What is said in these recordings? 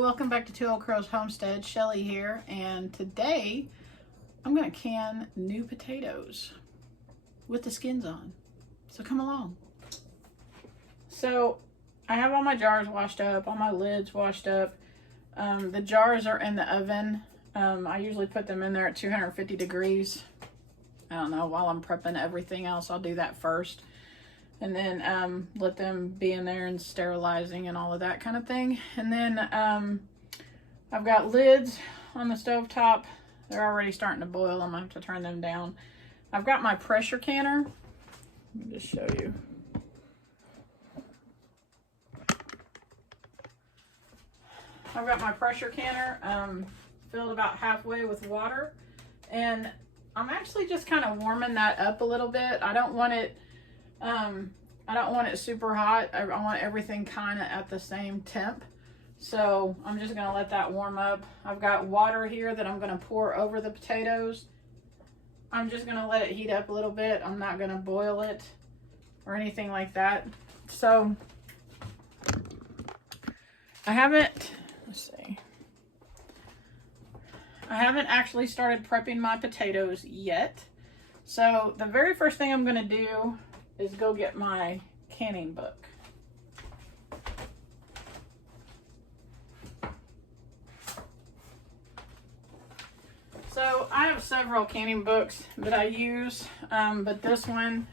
welcome back to Two Old Crows Homestead. Shelly here, and today I'm going to can new potatoes with the skins on. So come along. So I have all my jars washed up, all my lids washed up. The jars are in the oven. I usually put them in there at 250 degrees. I don't know, while I'm prepping everything else, I'll do that first. And then let them be in there and sterilizing and all of that kind of thing. And then I've got lids on the stove top. They're already starting to boil. I'm gonna have to turn them down. I've got my pressure canner. Let me just show you. I've got my pressure canner filled about halfway with water. And I'm actually just kind of warming that up a little bit. I don't want it super hot. I want everything kind of at the same temp. So I'm just gonna let that warm up. I've got water here that I'm gonna pour over the potatoes. I'm just gonna let it heat up a little bit. I'm not gonna boil it or anything like that. So I haven't actually started prepping my potatoes yet. So the very first thing I'm gonna do is go get my canning book. So I have several canning books that I use, but this one,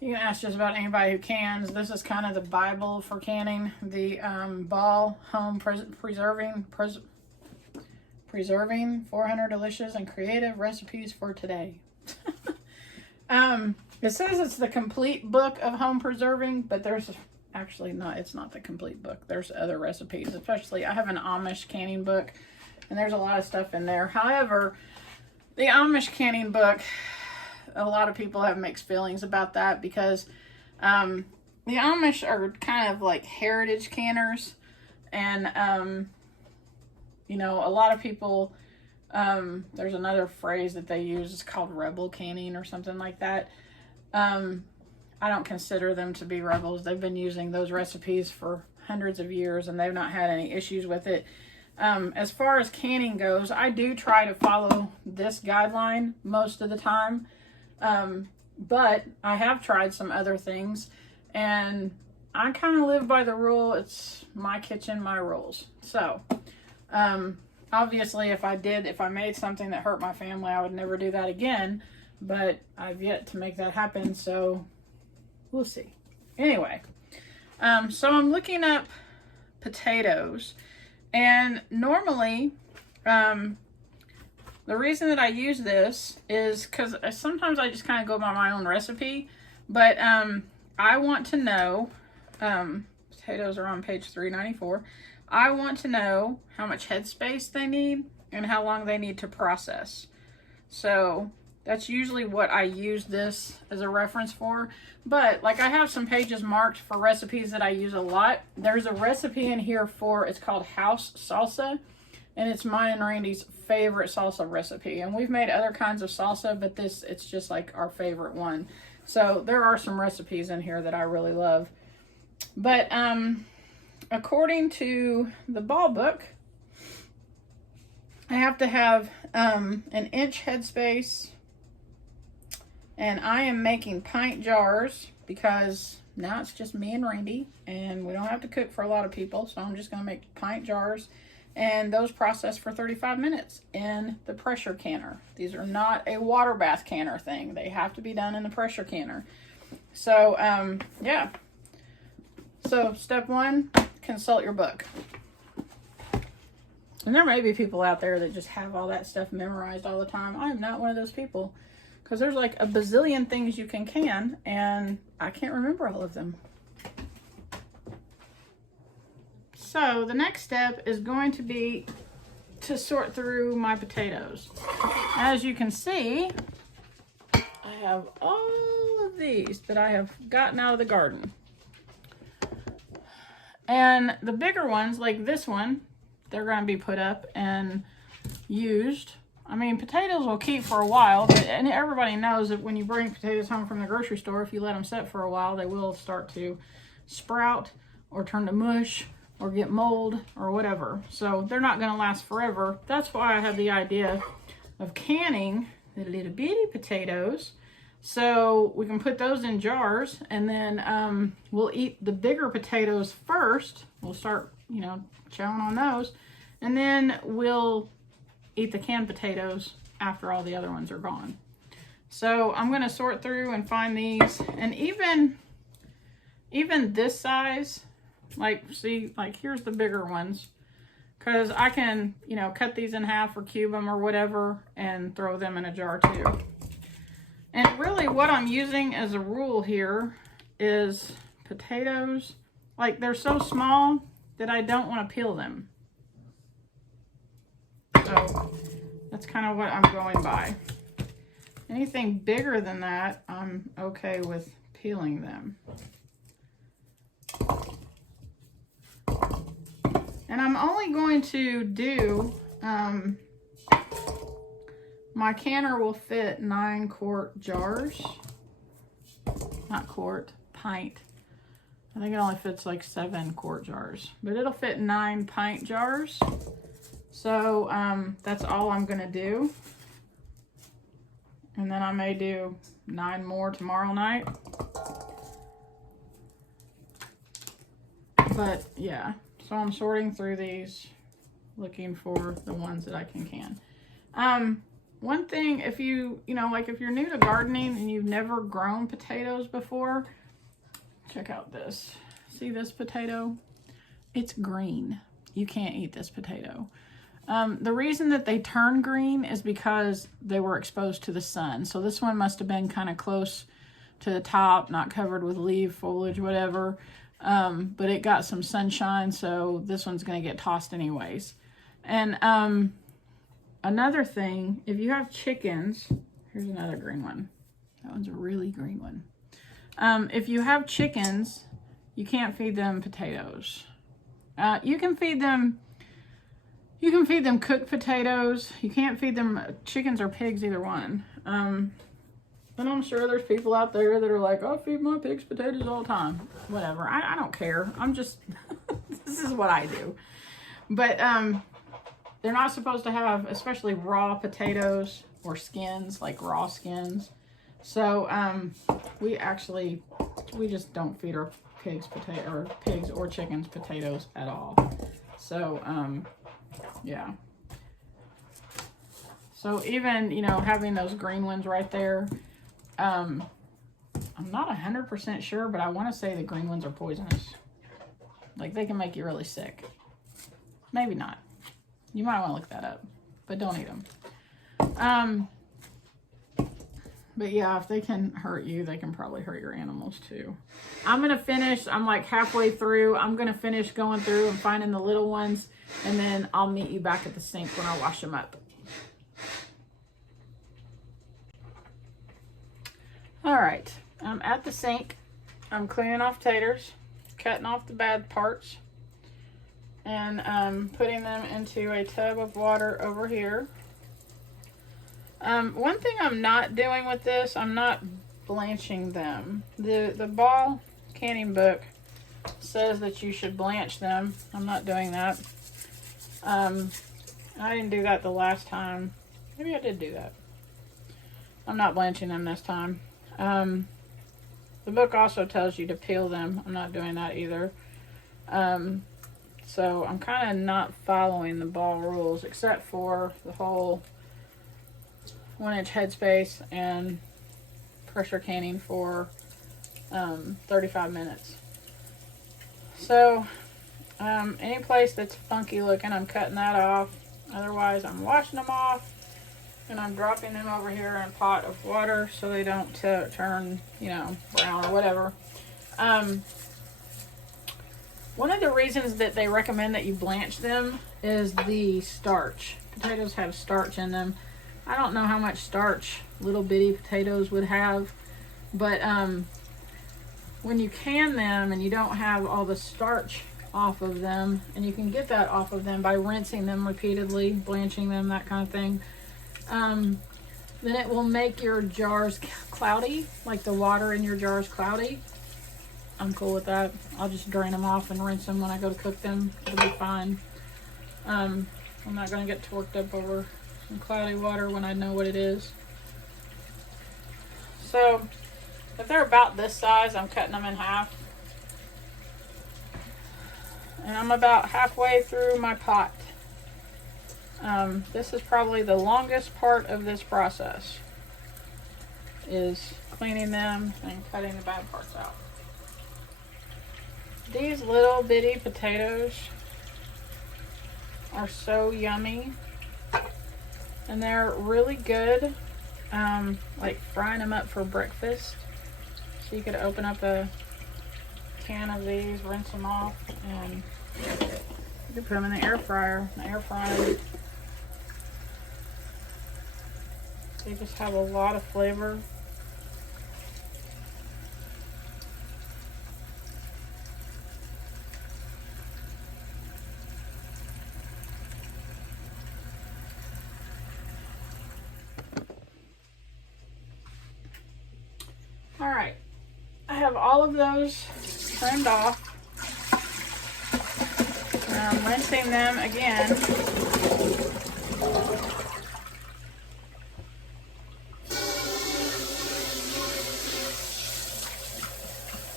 you can ask just about anybody who cans. This is kind of the Bible for canning. The Ball Home Preserving 400 delicious and creative recipes for today. It says it's the complete book of home preserving, but there's actually not, it's not the complete book. There's other recipes, especially I have an Amish canning book and there's a lot of stuff in there. However, the Amish canning book, a lot of people have mixed feelings about that because the Amish are kind of like heritage canners, and you know, a lot of people, there's another phrase that they use, it's called rebel canning or something like that. I don't consider them to be rebels. They've been using those recipes for hundreds of years and they've not had any issues with it. As far as canning goes, I do try to follow this guideline most of the time. But I have tried some other things and I kind of live by the rule, it's my kitchen, my rules. So, obviously if I made something that hurt my family, I would never do that again, but I've yet to make that happen. So we'll see. Anyway, so I'm looking up potatoes, and normally, the reason that I use this is because sometimes I just kind of go by my own recipe, but I want to know, potatoes are on page 394. I want to know how much headspace they need and how long they need to process. So that's usually what I use this as a reference for. But like I have some pages marked for recipes that I use a lot. There's a recipe in here for, it's called house salsa. And it's mine and Randy's favorite salsa recipe. And we've made other kinds of salsa, but this, it's just like our favorite one. So there are some recipes in here that I really love. But according to the Ball book, I have to have an inch headspace. And I am making pint jars because now it's just me and Randy and we don't have to cook for a lot of people. So I'm just going to make pint jars, and those process for 35 minutes in the pressure canner. These are not a water bath canner thing. They have to be done in the pressure canner. So, yeah. So step one, consult your book. And there may be people out there that just have all that stuff memorized all the time. I am not one of those people. Because there's like a bazillion things you can, and I can't remember all of them. So the next step is going to be to sort through my potatoes. As you can see, I have all of these that I have gotten out of the garden. And the bigger ones, like this one, they're going to be put up and used. I mean, potatoes will keep for a while, and everybody knows that when you bring potatoes home from the grocery store, if you let them sit for a while, they will start to sprout or turn to mush or get mold or whatever. So they're not gonna last forever. That's why I had the idea of canning the little bitty potatoes, so we can put those in jars, and then we'll eat the bigger potatoes first. We'll start, you know, chowing on those, and then we'll eat the canned potatoes after all the other ones are gone. So I'm gonna sort through and find these, and even this size, like, see, like here's the bigger ones, because I can, you know, cut these in half or cube them or whatever and throw them in a jar too. And really what I'm using as a rule here is potatoes, like they're so small that I don't want to peel them. So that's kind of what I'm going by. Anything bigger than that, I'm okay with peeling them. And I'm only going to do, my canner will fit 9-quart jars. Not quart, pint. I think it only fits like 7-quart jars, but it'll fit 9 pint jars. So that's all I'm gonna do. And then I may do 9 more tomorrow night. But yeah, so I'm sorting through these, looking for the ones that I can. One thing, if you know, like if you're new to gardening and you've never grown potatoes before, check out this. See this potato? It's green. You can't eat this potato. The reason that they turn green is because they were exposed to the sun. So this one must have been kind of close to the top, not covered with leaf, foliage, whatever. But it got some sunshine, so this one's going to get tossed anyways. And another thing, if you have chickens, here's another green one. That one's a really green one. If you have chickens, you can't feed them potatoes. You can feed them cooked potatoes. You can't feed them chickens or pigs, either one. And I'm sure there's people out there that are like, I feed my pigs potatoes all the time. Whatever, I don't care. I'm just, this is what I do. But they're not supposed to have, especially raw potatoes or skins, like raw skins. So we just don't feed our pigs or chickens potatoes at all. So yeah. So even, you know, having those green ones right there, I'm not 100% sure, but I want to say the green ones are poisonous. Like, they can make you really sick. Maybe not. You might want to look that up, but don't eat them. But yeah, if they can hurt you, they can probably hurt your animals too. I'm going to finish, I'm like halfway through. I'm going to finish going through and finding the little ones, and then I'll meet you back at the sink when I wash them up. All right, I'm at the sink. I'm cleaning off taters, cutting off the bad parts, and putting them into a tub of water over here. One thing I'm not doing with this, I'm not blanching them. The ball canning book says that you should blanch them. I'm not doing that. I didn't do that the last time. Maybe I did do that. I'm not blanching them this time. The book also tells you to peel them. I'm not doing that either. So I'm kind of not following the ball rules, except for the whole 1-inch headspace and pressure canning for 35 minutes. So any place that's funky looking, I'm cutting that off. Otherwise, I'm washing them off, and I'm dropping them over here in a pot of water so they don't turn, you know, brown or whatever. One of the reasons that they recommend that you blanch them is the starch. Potatoes have starch in them. I don't know how much starch little bitty potatoes would have, but when you can them and you don't have all the starch off of them, and you can get that off of them by rinsing them repeatedly, blanching them, that kind of thing, then it will make your jars cloudy, like the water in your jars cloudy. I'm cool with that. I'll just drain them off and rinse them when I go to cook them. It'll be fine. I'm not going to get worked up over some cloudy water when I know what it is. So if they're about this size, I'm cutting them in half. And I'm about halfway through my pot. This is probably the longest part of this process, is cleaning them and cutting the bad parts out. These little bitty potatoes are so yummy, and they're really good like frying them up for breakfast. So you could open up a can of these, rinse them off, and you could put them in the air fryer. The air fryer, they just have a lot of flavor. All right, I have all of those trimmed off. And I'm rinsing them again.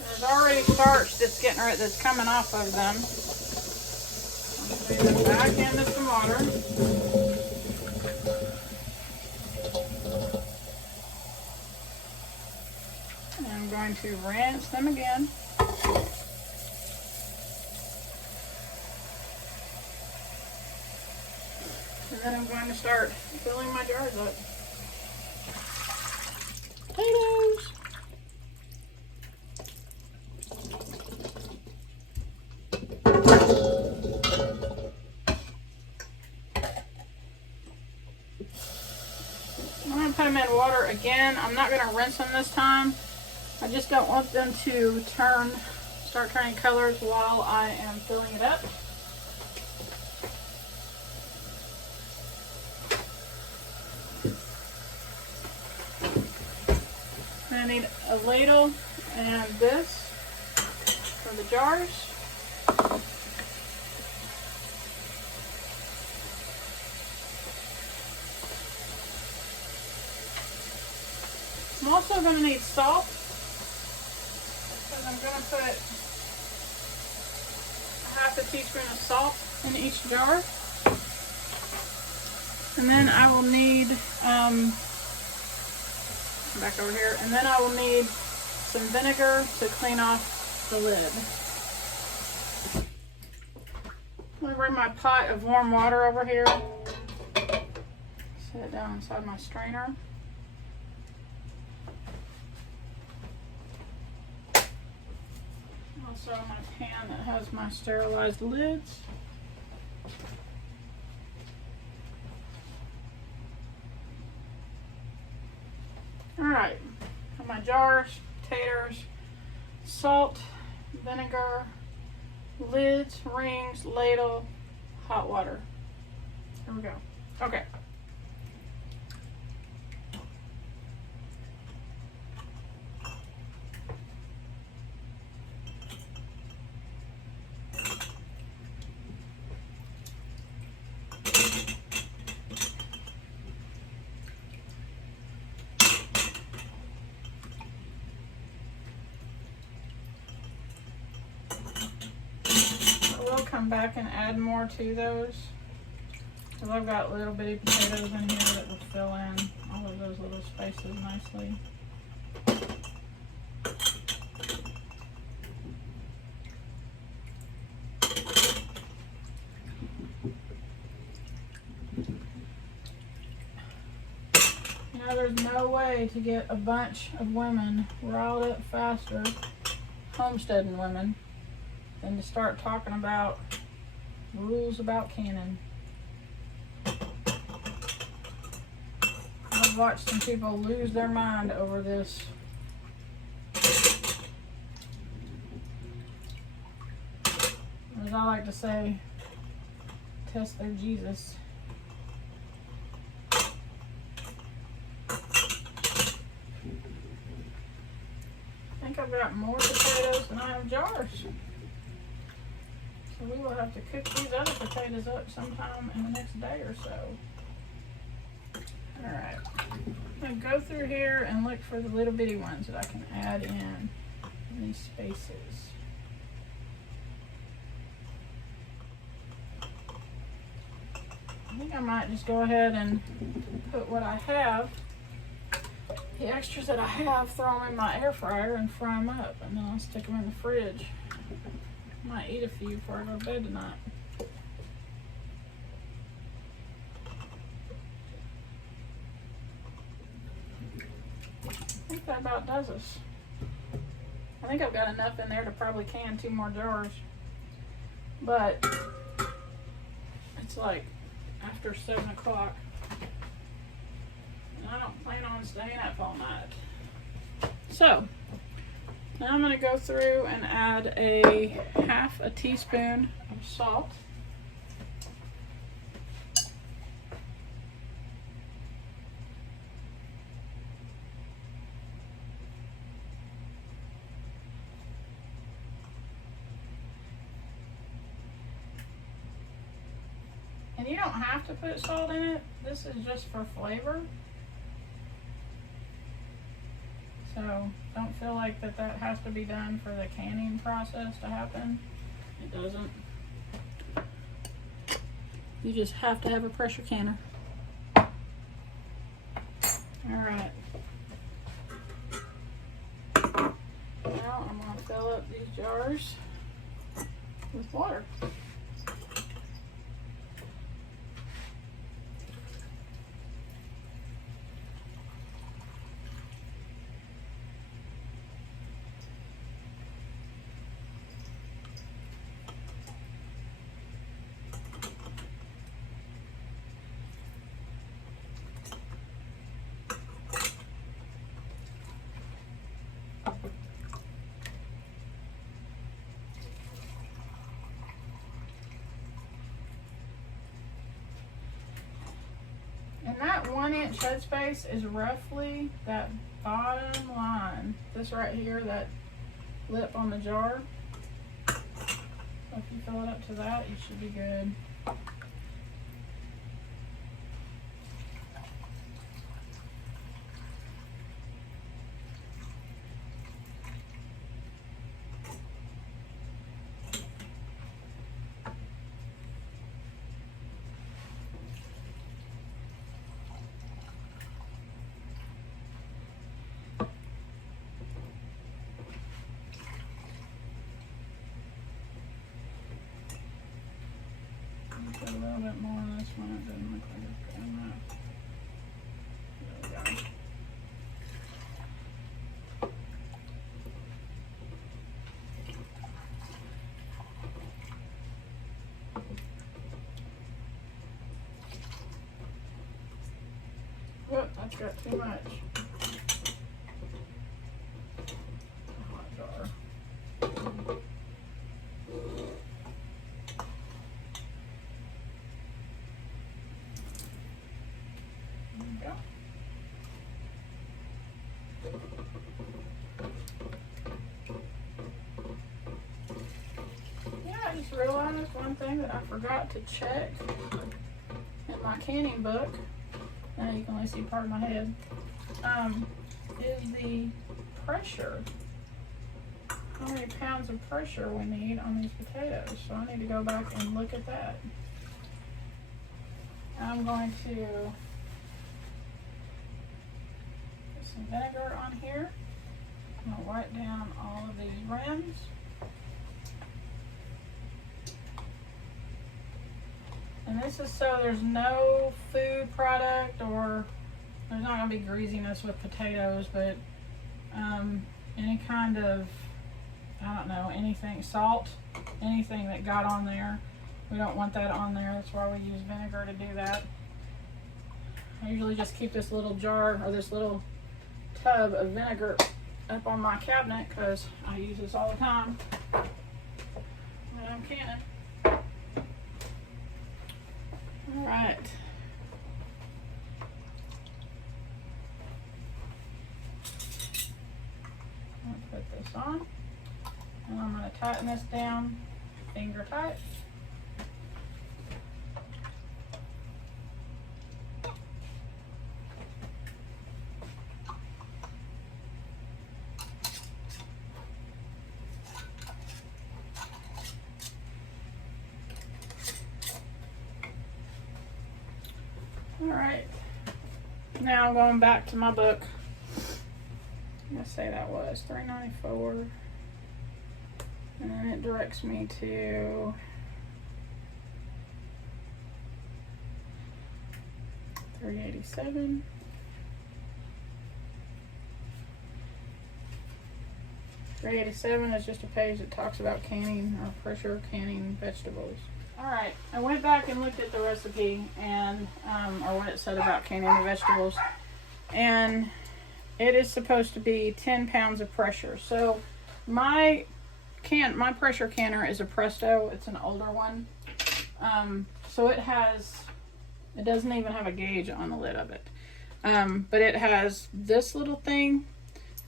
There's already starch that's coming off of them. I'm putting them back into some water. I'm going to rinse them again. And then I'm going to start filling my jars up. Potatoes. I'm going to put them in water again. I'm not going to rinse them this time. I just don't want them to start turning colors while I am filling it up. I need a ladle and this for the jars. I'm also going to need salt, because I'm going to put half a teaspoon of salt in each jar. And then I will need, back over here, and then I will need some vinegar to clean off the lid. I'm going to bring my pot of warm water over here, set it down inside my strainer. Also my pan that has my sterilized lids. Alright, my jars, taters, salt, vinegar, lids, rings, ladle, hot water. Here we go. Okay. Come back and add more to those, because I've got little bitty potatoes in here that will fill in all of those little spaces nicely. You know, there's no way to get a bunch of women riled up faster, homesteading women, than to start talking about rules about canning. I've watched some people lose their mind over this. As I like to say, test their Jesus. think I've got more potatoes than I have jars. So we will have to cook these other potatoes up sometime in the next day or so. Alright, I'm going to go through here and look for the little bitty ones that I can add in these spaces. I think I might just go ahead and put what I have, the extras that I have, throw them in my air fryer and fry them up, and then I'll stick them in the fridge. Might eat a few before I go to bed tonight. I think that about does us. I think I've got enough in there to probably can 2 more jars, but it's like after 7 o'clock, and I don't plan on staying up all night. So now I'm going to go through and add a half a teaspoon of salt. And you don't have to put salt in it. This is just for flavor. So don't feel like that has to be done for the canning process to happen. It doesn't. You just have to have a pressure canner. Alright. Now I'm going to fill up these jars with water. And that 1-inch headspace is roughly that bottom line. This right here, that lip on the jar. So if you fill it up to that, you should be good. Put a little bit more on this one. It doesn't look like it's good enough. There we go. Whoop, that's got too much. Hot jar. I just realized one thing that I forgot to check in my canning book. Now you can only see part of my head. Is the pressure. How many pounds of pressure we need on these potatoes? So I need to go back and look at that. I'm going to put some vinegar on here. I'm going to wipe down all of these rims. And this is so there's no food product, or there's not going to be greasiness with potatoes, but any kind of, I don't know, anything, salt, anything that got on there, we don't want that on there. That's why we use vinegar to do that. I usually just keep this little jar, or this little tub of vinegar up on my cabinet because I use this all the time when I'm canning. All right. I'll put this on. And I'm going to tighten this down, finger tight. All right, now I'm going back to my book. I'm gonna say that was $3.94, and then it directs me to $3.87. $3.87 is just a page that talks about canning or pressure canning vegetables. All right, I went back and looked at the recipe and or what it said about canning the vegetables, and it is supposed to be 10 pounds of pressure. So my pressure canner is a Presto. It's an older one. So it doesn't even have a gauge on the lid of it. But it has this little thing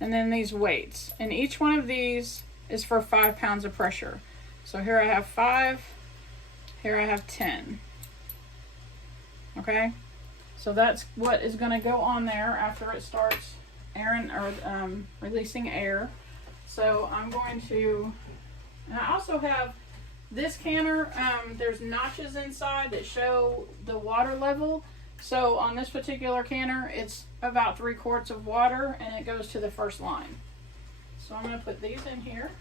and then these weights. And each one of these is for 5 pounds of pressure. So here I have 5, here I have 10. Okay? So that's what is going to go on there after it starts releasing air. So I'm going to, and I also have this canner, there's notches inside that show the water level. So on this particular canner, it's about 3 quarts of water and it goes to the first line. So I'm going to put these in here.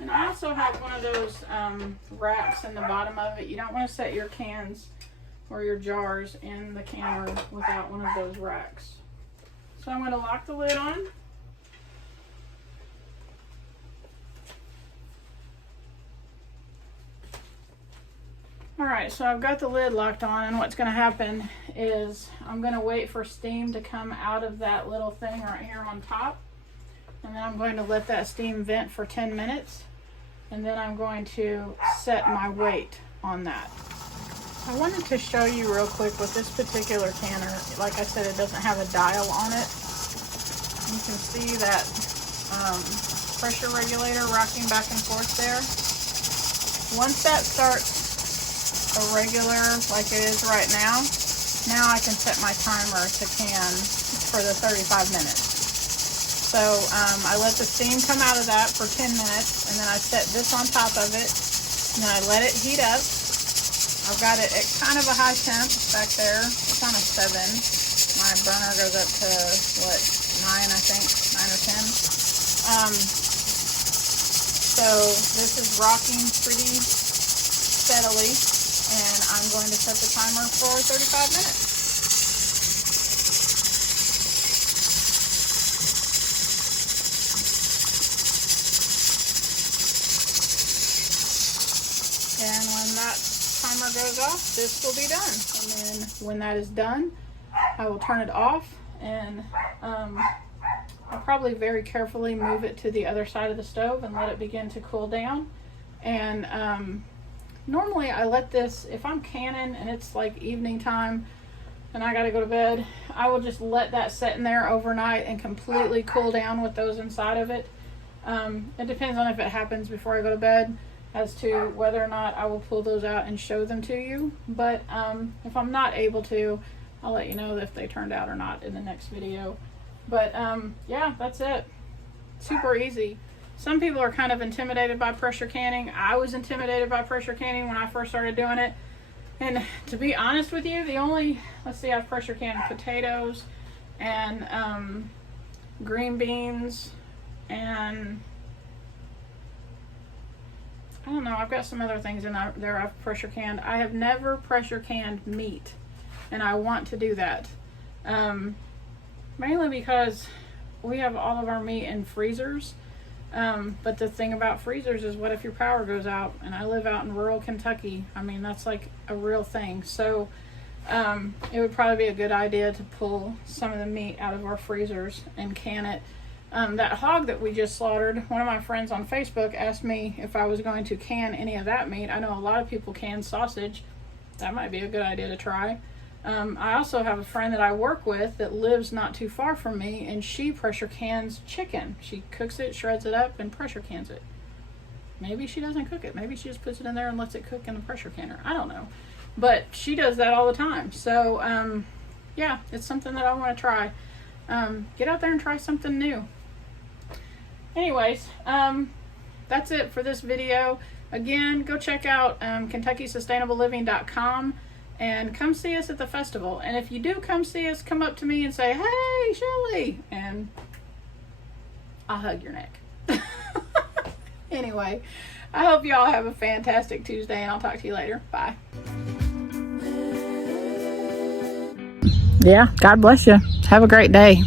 And I also have one of those racks in the bottom of it. You don't want to set your cans or your jars in the canner without one of those racks. So I'm going to lock the lid on. Alright, so I've got the lid locked on, and what's going to happen is I'm going to wait for steam to come out of that little thing right here on top. And then I'm going to let that steam vent for 10 minutes. And then I'm going to set my weight on that. I wanted to show you real quick with this particular canner. Like I said, it doesn't have a dial on it. You can see that pressure regulator rocking back and forth there. Once that starts a regular like it is right now, now I can set my timer to can for the 35 minutes. So I let the steam come out of that for 10 minutes, and then I set this on top of it, and then I let it heat up. I've got it at kind of a high temp back there. It's on a 7. My burner goes up to, what, 9, I think, 9 or 10. So this is rocking pretty steadily, and I'm going to set the timer for 35 minutes. And when that timer goes off, this will be done. And then when that is done, I will turn it off, and I'll probably very carefully move it to the other side of the stove and let it begin to cool down. And normally I let this, if I'm canning and it's like evening time and I gotta go to bed, I will just let that sit in there overnight and completely cool down with those inside of it. It depends on if it happens before I go to bed as to whether or not I will pull those out and show them to you. But if I'm not able to, I'll let you know if they turned out or not in the next video. But yeah, that's it. Super easy. Some people are kind of intimidated by pressure canning. I was intimidated by pressure canning when I first started doing it. And to be honest with you, the only, let's see, I've pressure canned potatoes and green beans, and I don't know, I've got some other things in there I've pressure canned. I have never pressure canned meat, and I want to do that. Mainly because we have all of our meat in freezers. But the thing about freezers is, what if your power goes out? And I live out in rural Kentucky. I mean, that's like a real thing. So it would probably be a good idea to pull some of the meat out of our freezers and can it. That hog that we just slaughtered, one of my friends on Facebook asked me if I was going to can any of that meat. I know a lot of people can sausage. That might be a good idea to try. I also have a friend that I work with that lives not too far from me, and she pressure cans chicken. She cooks it, shreds it up, and pressure cans it. Maybe she doesn't cook it. Maybe she just puts it in there and lets it cook in the pressure canner. I don't know. But she does that all the time. So, yeah, it's something that I want to try. Get out there and try something new. Anyways, that's it for this video. Again, go check out KentuckySustainableLiving.com. and come see us at the festival. And if you do come see us, come up to me and say, "Hey, Shelly," and I'll hug your neck. Anyway, I hope y'all have a fantastic Tuesday, and I'll talk to you later. Bye. Yeah, God bless you. Have a great day.